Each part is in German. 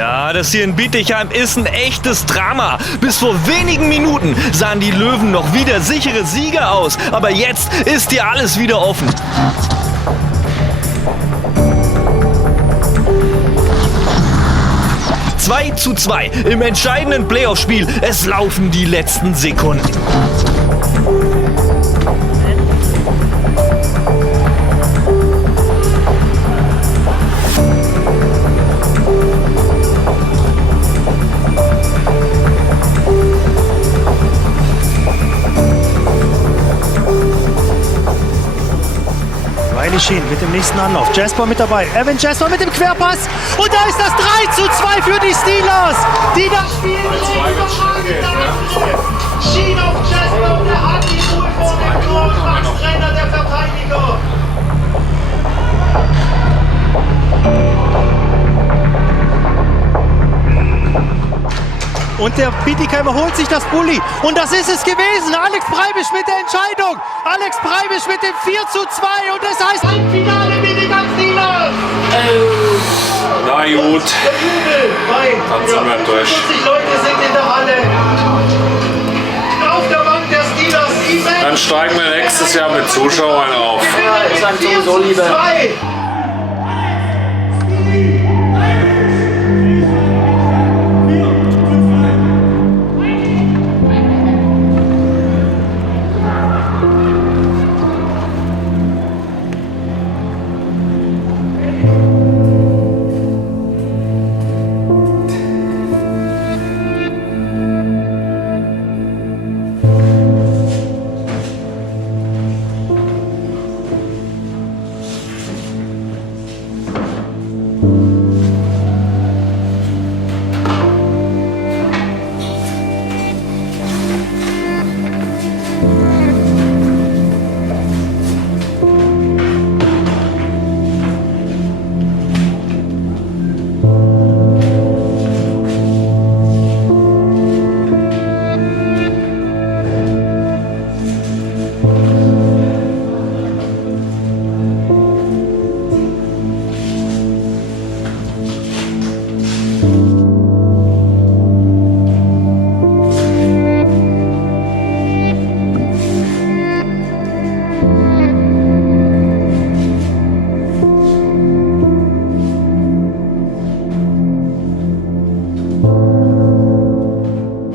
Ja, das hier in Bietigheim ist ein echtes Drama. Bis vor wenigen Minuten sahen die Löwen noch wieder sichere Sieger aus. Aber jetzt ist hier alles wieder offen. 2:2 im entscheidenden Playoff-Spiel. Es laufen die letzten Sekunden. Riley Sheen mit dem nächsten Anlauf. Jasper mit dabei. Evan Jasper mit dem Querpass. Und da ist das 3:2 für die Steelers, die das Spiel Sheen auf Jasper und er hat die Ruhe vor dem Tor und macht Trainer der Verteidiger. Und der Bietigheimer holt sich das Bulli. Und das ist es gewesen. Alex Breibisch mit der Entscheidung. Alex Breibisch mit dem 4:2. Und das heißt Halbfinale Bietigheim Steelers. Na gut, dann sind wir durch. 50 Leute sind in der Halle. Auf der Bank der Steelers. Dann steigen wir nächstes Jahr mit Zuschauern auf. Ja, ist einem sowieso lieber.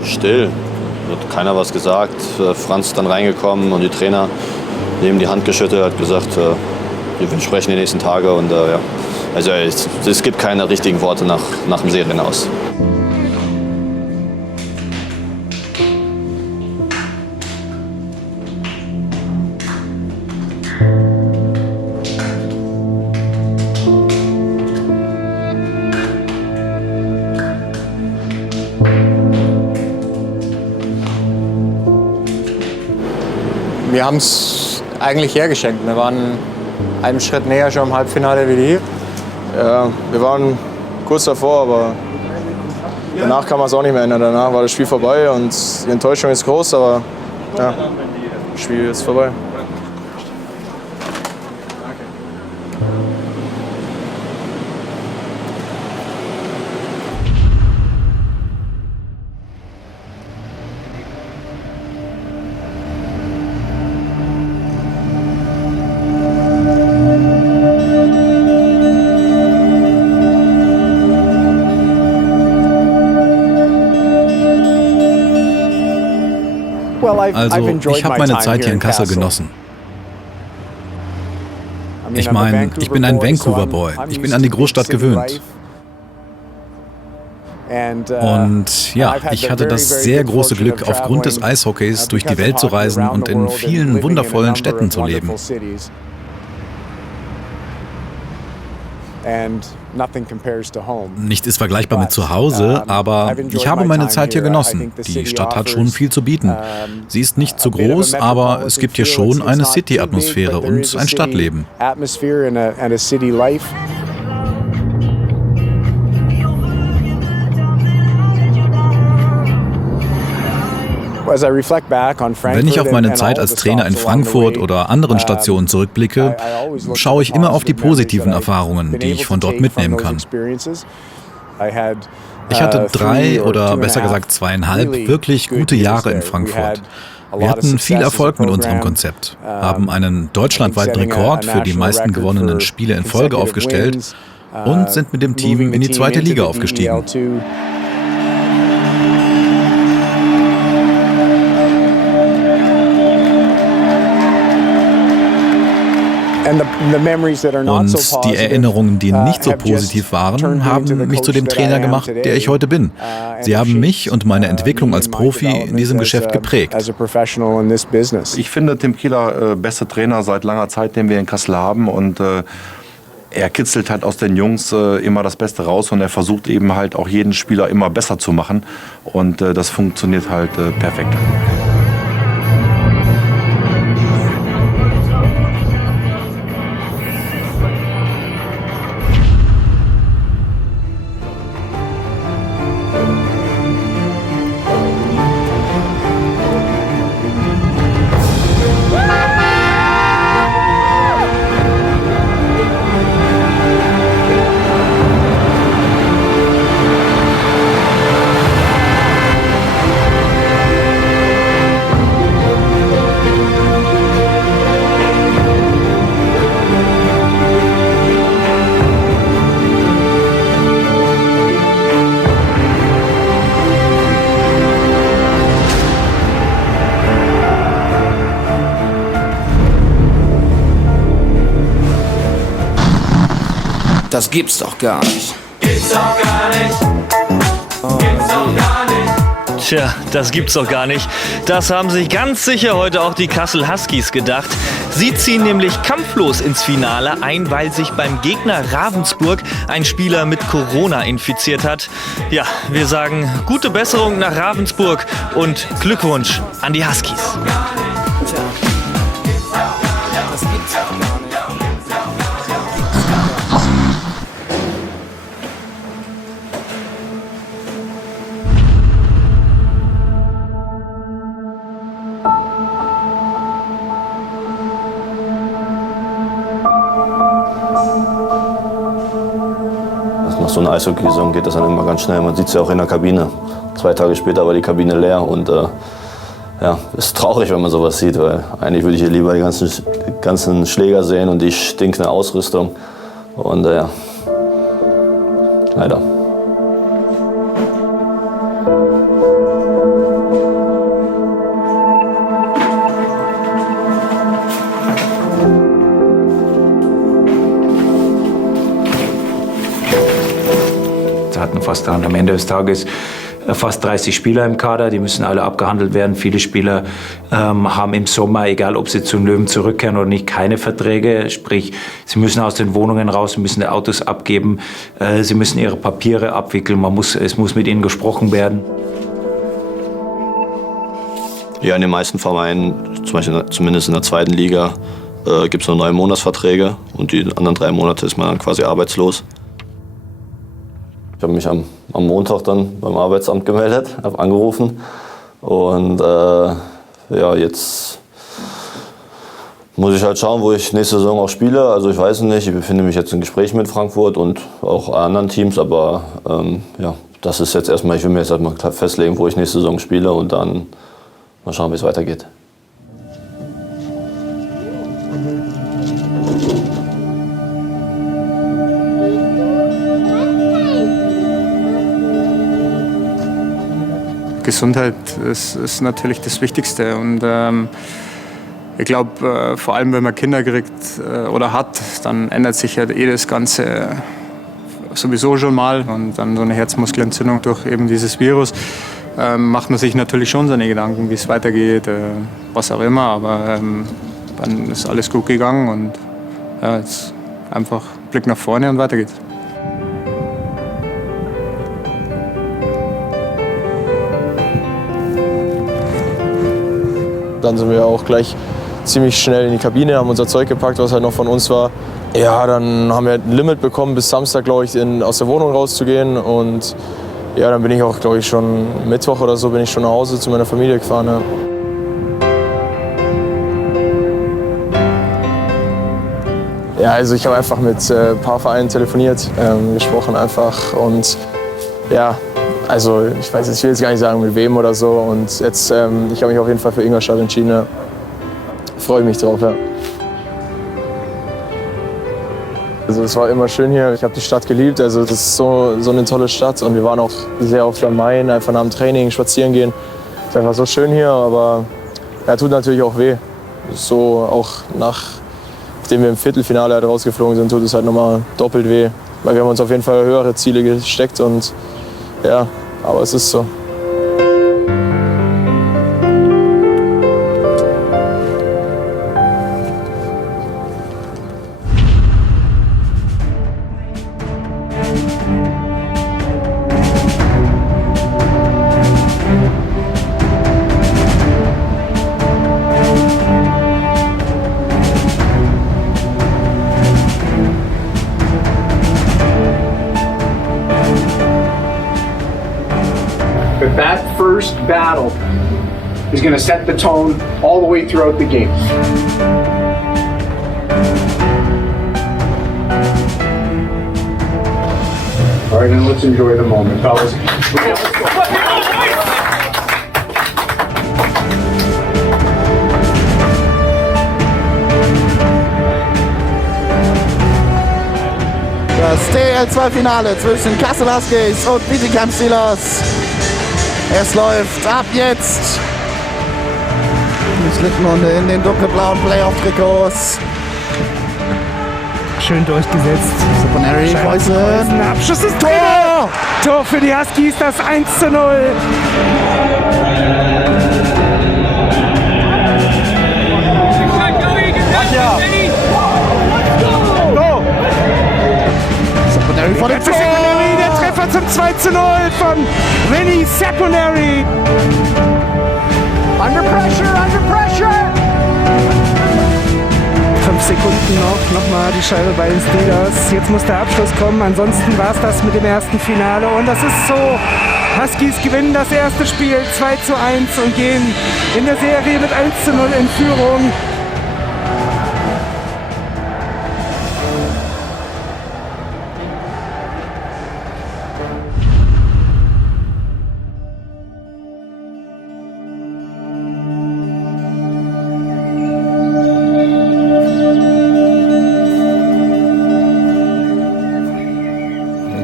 Still. Hat keiner was gesagt. Franz ist dann reingekommen und die Trainer neben die Hand geschüttelt, hat gesagt, wir sprechen die nächsten Tage. Und ja, also es gibt keine richtigen Worte nach dem Serien aus. Wir haben es eigentlich hergeschenkt. Wir waren einen Schritt näher schon im Halbfinale wie die. Ja, wir waren kurz davor, aber danach kann man es auch nicht mehr ändern. Danach war das Spiel vorbei und die Enttäuschung ist groß, aber ja, das Spiel ist vorbei. Also, ich habe meine Zeit hier in Kassel genossen. Ich meine, ich bin ein Vancouver-Boy. Ich bin an die Großstadt gewöhnt. Und ja, ich hatte das sehr große Glück, aufgrund des Eishockeys durch die Welt zu reisen und in vielen wundervollen Städten zu leben. Nicht ist vergleichbar mit zu Hause, aber ich habe meine Zeit hier genossen. Die Stadt hat schon viel zu bieten. Sie ist nicht zu groß, aber es gibt hier schon eine City-Atmosphäre und ein Stadtleben. Wenn ich auf meine Zeit als Trainer in Frankfurt oder anderen Stationen zurückblicke, schaue ich immer auf die positiven Erfahrungen, die ich von dort mitnehmen kann. Ich hatte 3 oder besser gesagt 2,5 wirklich gute Jahre in Frankfurt. Wir hatten viel Erfolg mit unserem Konzept, haben einen deutschlandweiten Rekord für die meisten gewonnenen Spiele in Folge aufgestellt und sind mit dem Team in die 2. Liga aufgestiegen. Und die Erinnerungen, die nicht so positiv waren, haben mich zu dem Trainer gemacht, der ich heute bin. Sie haben mich und meine Entwicklung als Profi in diesem Geschäft geprägt. Ich finde Tim Kieler beste Trainer seit langer Zeit, den wir in Kassel haben. Und er kitzelt halt aus den Jungs immer das Beste raus und er versucht eben halt auch jeden Spieler immer besser zu machen. Und das funktioniert halt perfekt. Das gibt's doch gar nicht. Gibt's doch gar nicht. Gibt's doch gar nicht. Tja, das gibt's doch gar nicht. Das haben sich ganz sicher heute auch die Kassel Huskies gedacht. Sie ziehen nämlich kampflos ins Finale ein, weil sich beim Gegner Ravensburg ein Spieler mit Corona infiziert hat. Ja, wir sagen gute Besserung nach Ravensburg und Glückwunsch an die Huskies. Tja, das gibt's doch gar nicht. Nach so einer Eishockey-Saison geht das dann immer ganz schnell. Man sieht es ja auch in der Kabine. 2 Tage später war die Kabine leer und ja, ist traurig, wenn man sowas sieht, weil eigentlich würde ich hier lieber die ganzen Schläger sehen und die stinkende Ausrüstung. Und ja, leider. Hatten fast dann am Ende des Tages fast 30 Spieler im Kader, die müssen alle abgehandelt werden. Viele Spieler haben im Sommer, egal ob sie zu den Löwen zurückkehren oder nicht, keine Verträge. Sprich, sie müssen aus den Wohnungen raus, müssen die Autos abgeben, sie müssen ihre Papiere abwickeln, es muss mit ihnen gesprochen werden. Ja, in den meisten Vereinen, zum Beispiel zumindest in der 2. Liga, gibt es nur 9 Monatsverträge und die anderen 3 Monate ist man dann quasi arbeitslos. Ich habe mich am Montag dann beim Arbeitsamt gemeldet, habe angerufen und ja, jetzt muss ich halt schauen, wo ich nächste Saison auch spiele. Also ich weiß es nicht, ich befinde mich jetzt in Gesprächen mit Frankfurt und auch anderen Teams, aber ja, das ist jetzt erstmal, ich will mir jetzt erstmal festlegen, wo ich nächste Saison spiele und dann mal schauen, wie es weitergeht. Gesundheit ist natürlich das Wichtigste und ich glaube, vor allem wenn man Kinder kriegt oder hat, dann ändert sich ja das Ganze sowieso schon mal und dann so eine Herzmuskelentzündung durch eben dieses Virus, macht man sich natürlich schon seine Gedanken, wie es weitergeht, was auch immer, aber dann ist alles gut gegangen und ja, jetzt einfach Blick nach vorne und weiter geht's. Dann sind wir auch gleich ziemlich schnell in die Kabine, haben unser Zeug gepackt, was halt noch von uns war. Ja, dann haben wir ein Limit bekommen, bis Samstag, glaube ich, aus der Wohnung rauszugehen. Und ja, dann bin ich auch, glaube ich, schon Mittwoch oder so bin ich schon nach Hause zu meiner Familie gefahren. Ja. Ja, also ich habe einfach mit ein paar Vereinen telefoniert, gesprochen einfach und Ja, also ich will jetzt gar nicht sagen mit wem oder so. Und jetzt, ich habe mich auf jeden Fall für Ingolstadt entschieden. Ja. Freue mich drauf, ja. Also es war immer schön hier, ich habe die Stadt geliebt, also das ist so eine tolle Stadt und wir waren auch sehr oft am Main, einfach nach dem Training spazieren gehen. Es ist einfach so schön hier, aber ja, tut natürlich auch weh. So auch nachdem wir im Viertelfinale halt rausgeflogen sind, tut es halt nochmal doppelt weh, weil wir haben uns auf jeden Fall höhere Ziele gesteckt und ja, aber es ist so. But that first battle is going to set the tone all the way throughout the game. All right, now let's enjoy the moment, fellas. Das DL2-Finale zwischen Kassel Huskies und Bietigheim Steelers. Es läuft ab jetzt. Die Schlittenhunde in den dunkelblauen Playoff-Trikots. Schön durchgesetzt. Saponari, Preußen. Abschuss ist Tor! Tor für die Huskies, das 1:0. Saponari vor dem Tor! Der Treffer zum 2:0 von Vinny Saponari. Under pressure, under pressure! 5 Sekunden nochmal die Scheibe bei den Steelers. Jetzt muss der Abschluss kommen, ansonsten war es das mit dem ersten Finale. Und das ist so, Huskies gewinnen das erste Spiel 2:1 und gehen in der Serie mit 1:0 in Führung.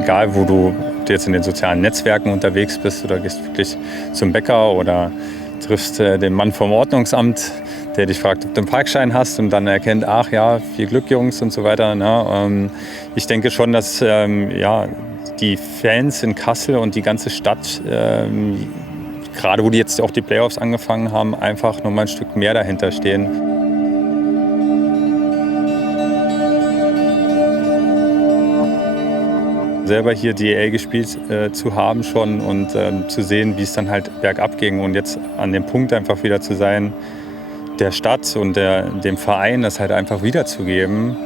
Egal, wo du jetzt in den sozialen Netzwerken unterwegs bist oder gehst wirklich zum Bäcker oder triffst den Mann vom Ordnungsamt, der dich fragt, ob du einen Parkschein hast und dann erkennt, ach ja, viel Glück Jungs und so weiter. Ne? Ich denke schon, dass die Fans in Kassel und die ganze Stadt, gerade wo die jetzt auch die Playoffs angefangen haben, einfach noch mal ein Stück mehr dahinter stehen. Selber hier DEL gespielt zu haben schon und zu sehen, wie es dann halt bergab ging und jetzt an dem Punkt einfach wieder zu sein, der Stadt und dem Verein das halt einfach wiederzugeben,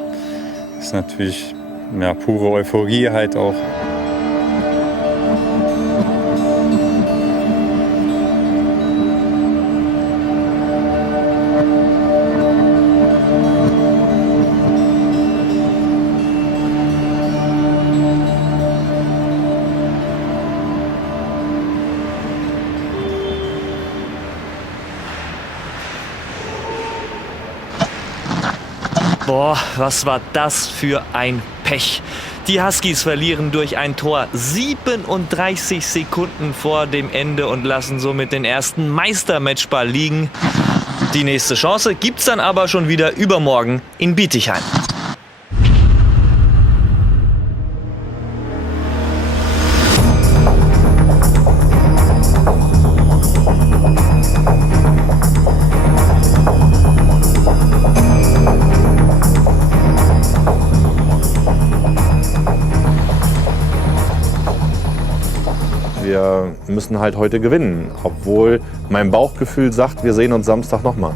ist natürlich pure Euphorie halt auch. Boah, was war das für ein Pech. Die Huskies verlieren durch ein Tor 37 Sekunden vor dem Ende und lassen somit den ersten Meistermatchball liegen. Die nächste Chance gibt's dann aber schon wieder übermorgen in Bietigheim. Wir müssen halt heute gewinnen, obwohl mein Bauchgefühl sagt, wir sehen uns Samstag nochmal.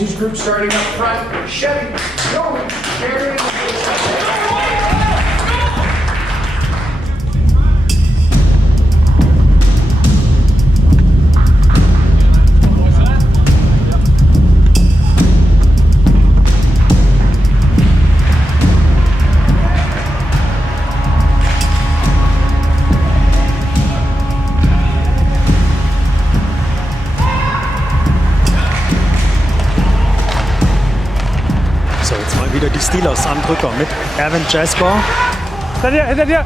Posey's group starting up front. Chevy, Nolan, Aaron. So, jetzt mal wieder die Steelers am Drücker mit Evan Jasper. Hinter dir!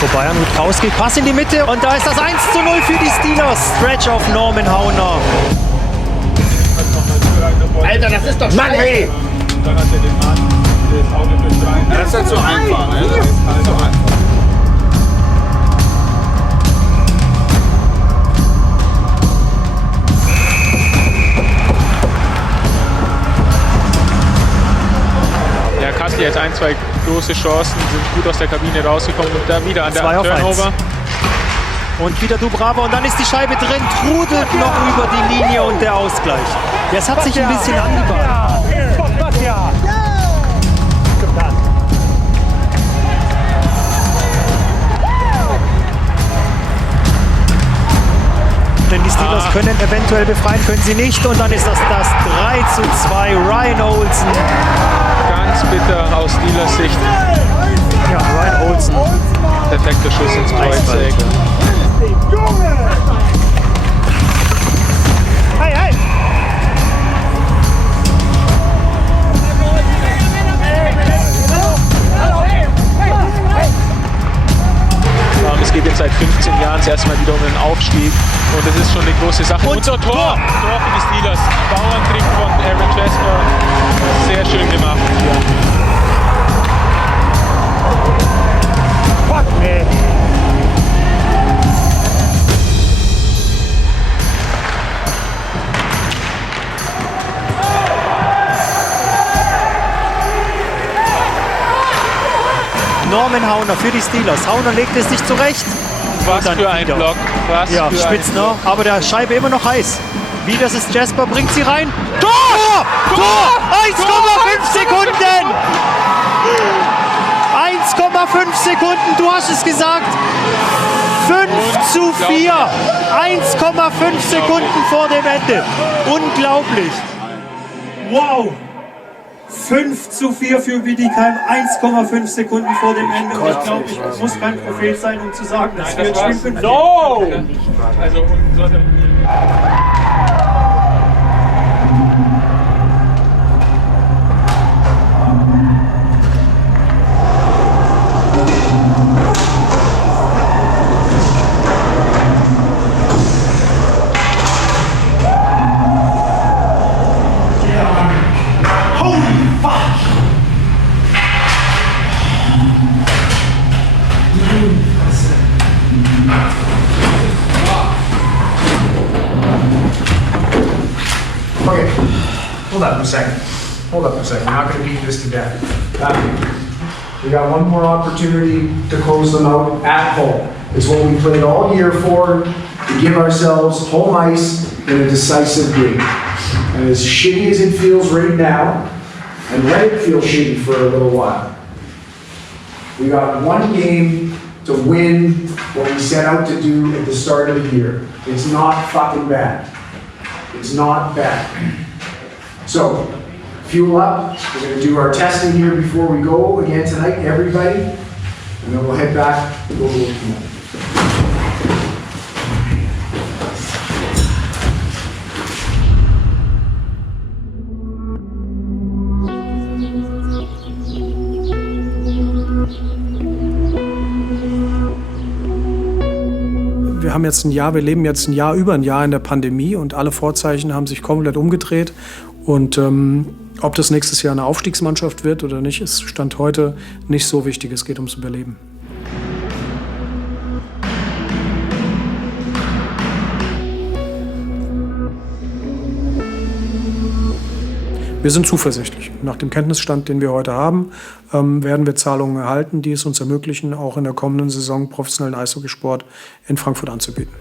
Vorbei an Rutkowski, Pass in die Mitte und da ist das 1:0 für die Steelers. Stretch auf Norman Hauner. Alter, das ist doch Mann, ey! Das ist ja zu einfach, ne? Das ist zu einfach. Ja, Kassel jetzt 1, 2 große Chancen, sind gut aus der Kabine rausgekommen und da wieder an der Turnover. Und wieder Dubrava und dann ist die Scheibe drin, trudelt noch über die Linie und der Ausgleich. Das hat sich ein bisschen angebahnt. Denn die Steelers können eventuell befreien, können sie nicht. Und dann ist das 3:2, Ryan Olsen. Ganz bitter aus Steelers Sicht. Ja, Ryan Olsen. Perfekter Schuss ins Kreuzeck. Hey, hey! Es geht jetzt seit 15 Jahren das erste Mal wieder um den Aufstieg und das ist schon eine große Sache. Und Tor für die Steelers. Bauerntrick von Aaron Jasper. Sehr schön gemacht. Fuck me! Norman Hauner für die Steelers. Hauner legt es sich zurecht. Was für ein Block. Was ja, für spitz, ne? Aber der Scheibe immer noch heiß. Wieder ist Jasper, bringt sie rein. Tor! Tor! 1,5 Sekunden! 1,5 Sekunden, du hast es gesagt. 5:4. 1,5 Sekunden vor dem Ende. Unglaublich. Wow. 5:4 für Bietigheim, 1,5 Sekunden vor dem Ende. Und ich glaube, ich muss kein Prophet sein, um zu sagen, dass wir jetzt Spiel 5. No! Also, Okay, hold up a second. Hold up a second. We're not going to beat this to death. We got one more opportunity to close them out at home. It's what we played all year for, to give ourselves home ice in a decisive game. And as shitty as it feels right now, and let it feel shitty for a little while, we got one game to win what we set out to do at the start of the year. It's not fucking bad. It's not bad. So, fuel up. We're going to do our testing here before we go again tonight, everybody. And then we'll head back and go to work tomorrow. Wir leben jetzt über ein Jahr in der Pandemie und alle Vorzeichen haben sich komplett umgedreht. Und ob das nächstes Jahr eine Aufstiegsmannschaft wird oder nicht, ist Stand heute nicht so wichtig. Es geht ums Überleben. Wir sind zuversichtlich. Nach dem Kenntnisstand, den wir heute haben, werden wir Zahlungen erhalten, die es uns ermöglichen, auch in der kommenden Saison professionellen Eishockeysport in Frankfurt anzubieten.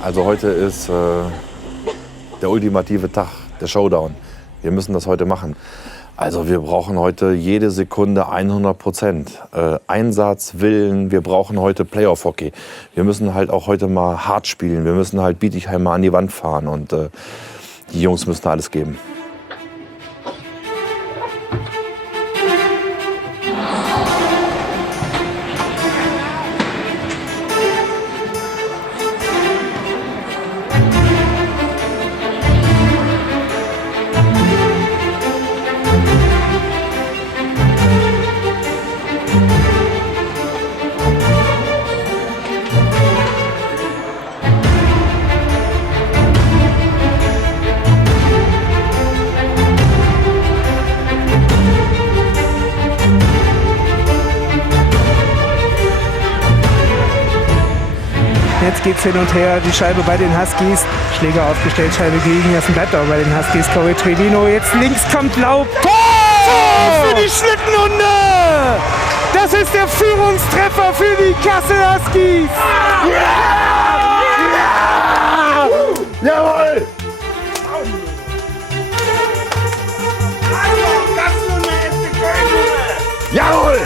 Also heute ist der ultimative Tag, der Showdown. Wir müssen das heute machen. Also wir brauchen heute jede Sekunde 100%. Einsatz, Willen, wir brauchen heute Playoff-Hockey. Wir müssen halt auch heute mal hart spielen. Wir müssen halt Bietigheim mal an die Wand fahren und die Jungs müssen alles geben. Jetzt geht's hin und her, die Scheibe bei den Huskies. Schläger aufgestellt, Scheibe gegen lassen, bleibt aber bei den Huskies. Corey Trevino, jetzt links kommt Laub. Tor für die Schlittenhunde! Das ist der Führungstreffer für die Kassel Huskies! Jawohl! Jawohl!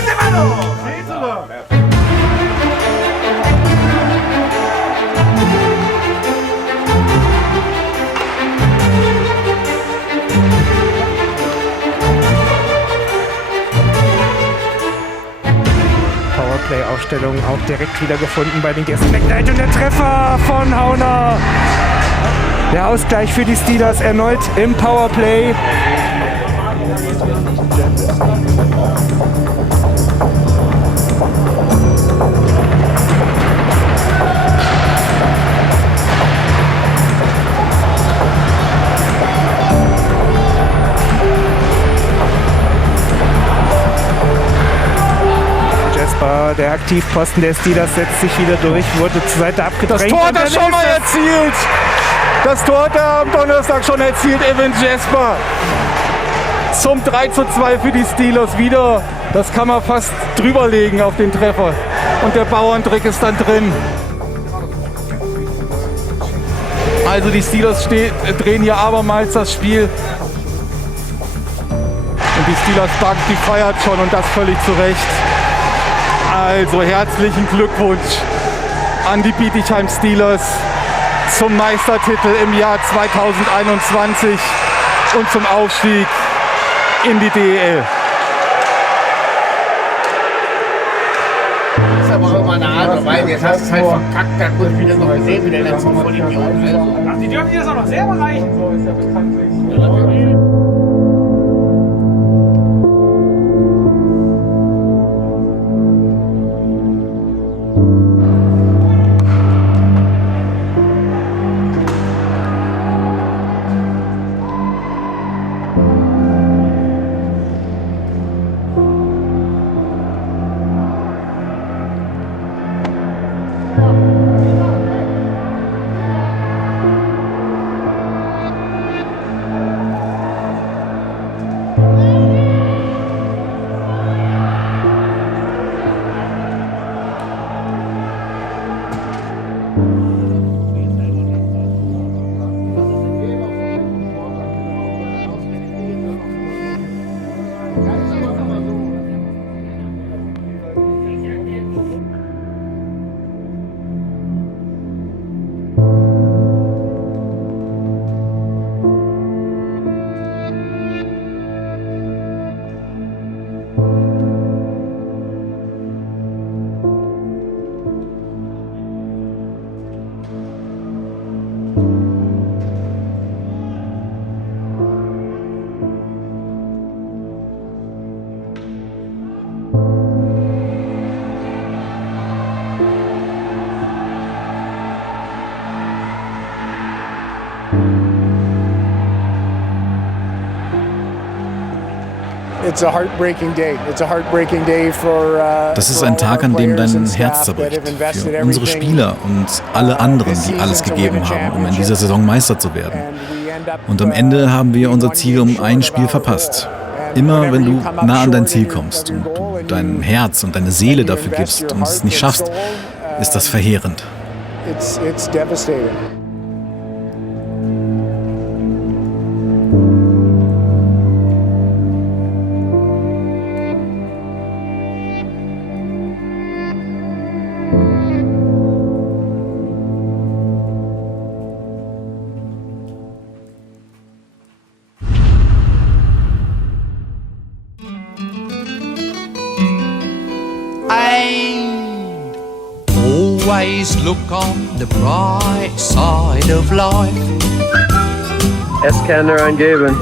Powerplay-Aufstellung auch direkt wieder gefunden bei den Gästen. McKnight und der Treffer von Hauner. Der Ausgleich für die Steelers erneut im Powerplay. Der Aktivposten der Steelers setzt sich wieder durch, wurde zur Seite abgedrängt. Das Tor hat er schon mal erzielt. Das Tor hat er am Donnerstag schon erzielt, Evan Jasper. Zum 3:2 für die Steelers wieder. Das kann man fast drüberlegen auf den Treffer. Und der Bauerntrick ist dann drin. Also die Steelers drehen hier abermals das Spiel. Und die Steelers Bank, die feiert schon und das völlig zu Recht. Also herzlichen Glückwunsch an die Bietigheim Steelers zum Meistertitel im Jahr 2021 und zum Aufstieg in die DEL. Das ist aber auch mal eine Art und Weise. Jetzt hast du es halt verkackt, da kurz wieder noch gesehen, wie der letzte Vollidiot. Ach, die dürfen das auch noch selber reichen. So ist ja bekanntlich. Das ist ein Tag, an dem dein Herz zerbricht. Für unsere Spieler und alle anderen, die alles gegeben haben, um in dieser Saison Meister zu werden. Und am Ende haben wir unser Ziel um ein Spiel verpasst. Immer wenn du nah an dein Ziel kommst und du dein Herz und deine Seele dafür gibst und es nicht schaffst, ist das verheerend. it's devastating. Always look on the bright side of life. S-Scanner eingeben.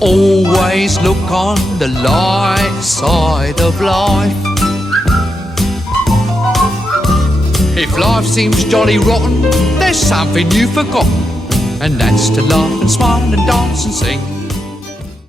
Always look on the light side of life. If life seems jolly rotten, there's something you've forgotten, and that's to laugh and smile and dance and sing.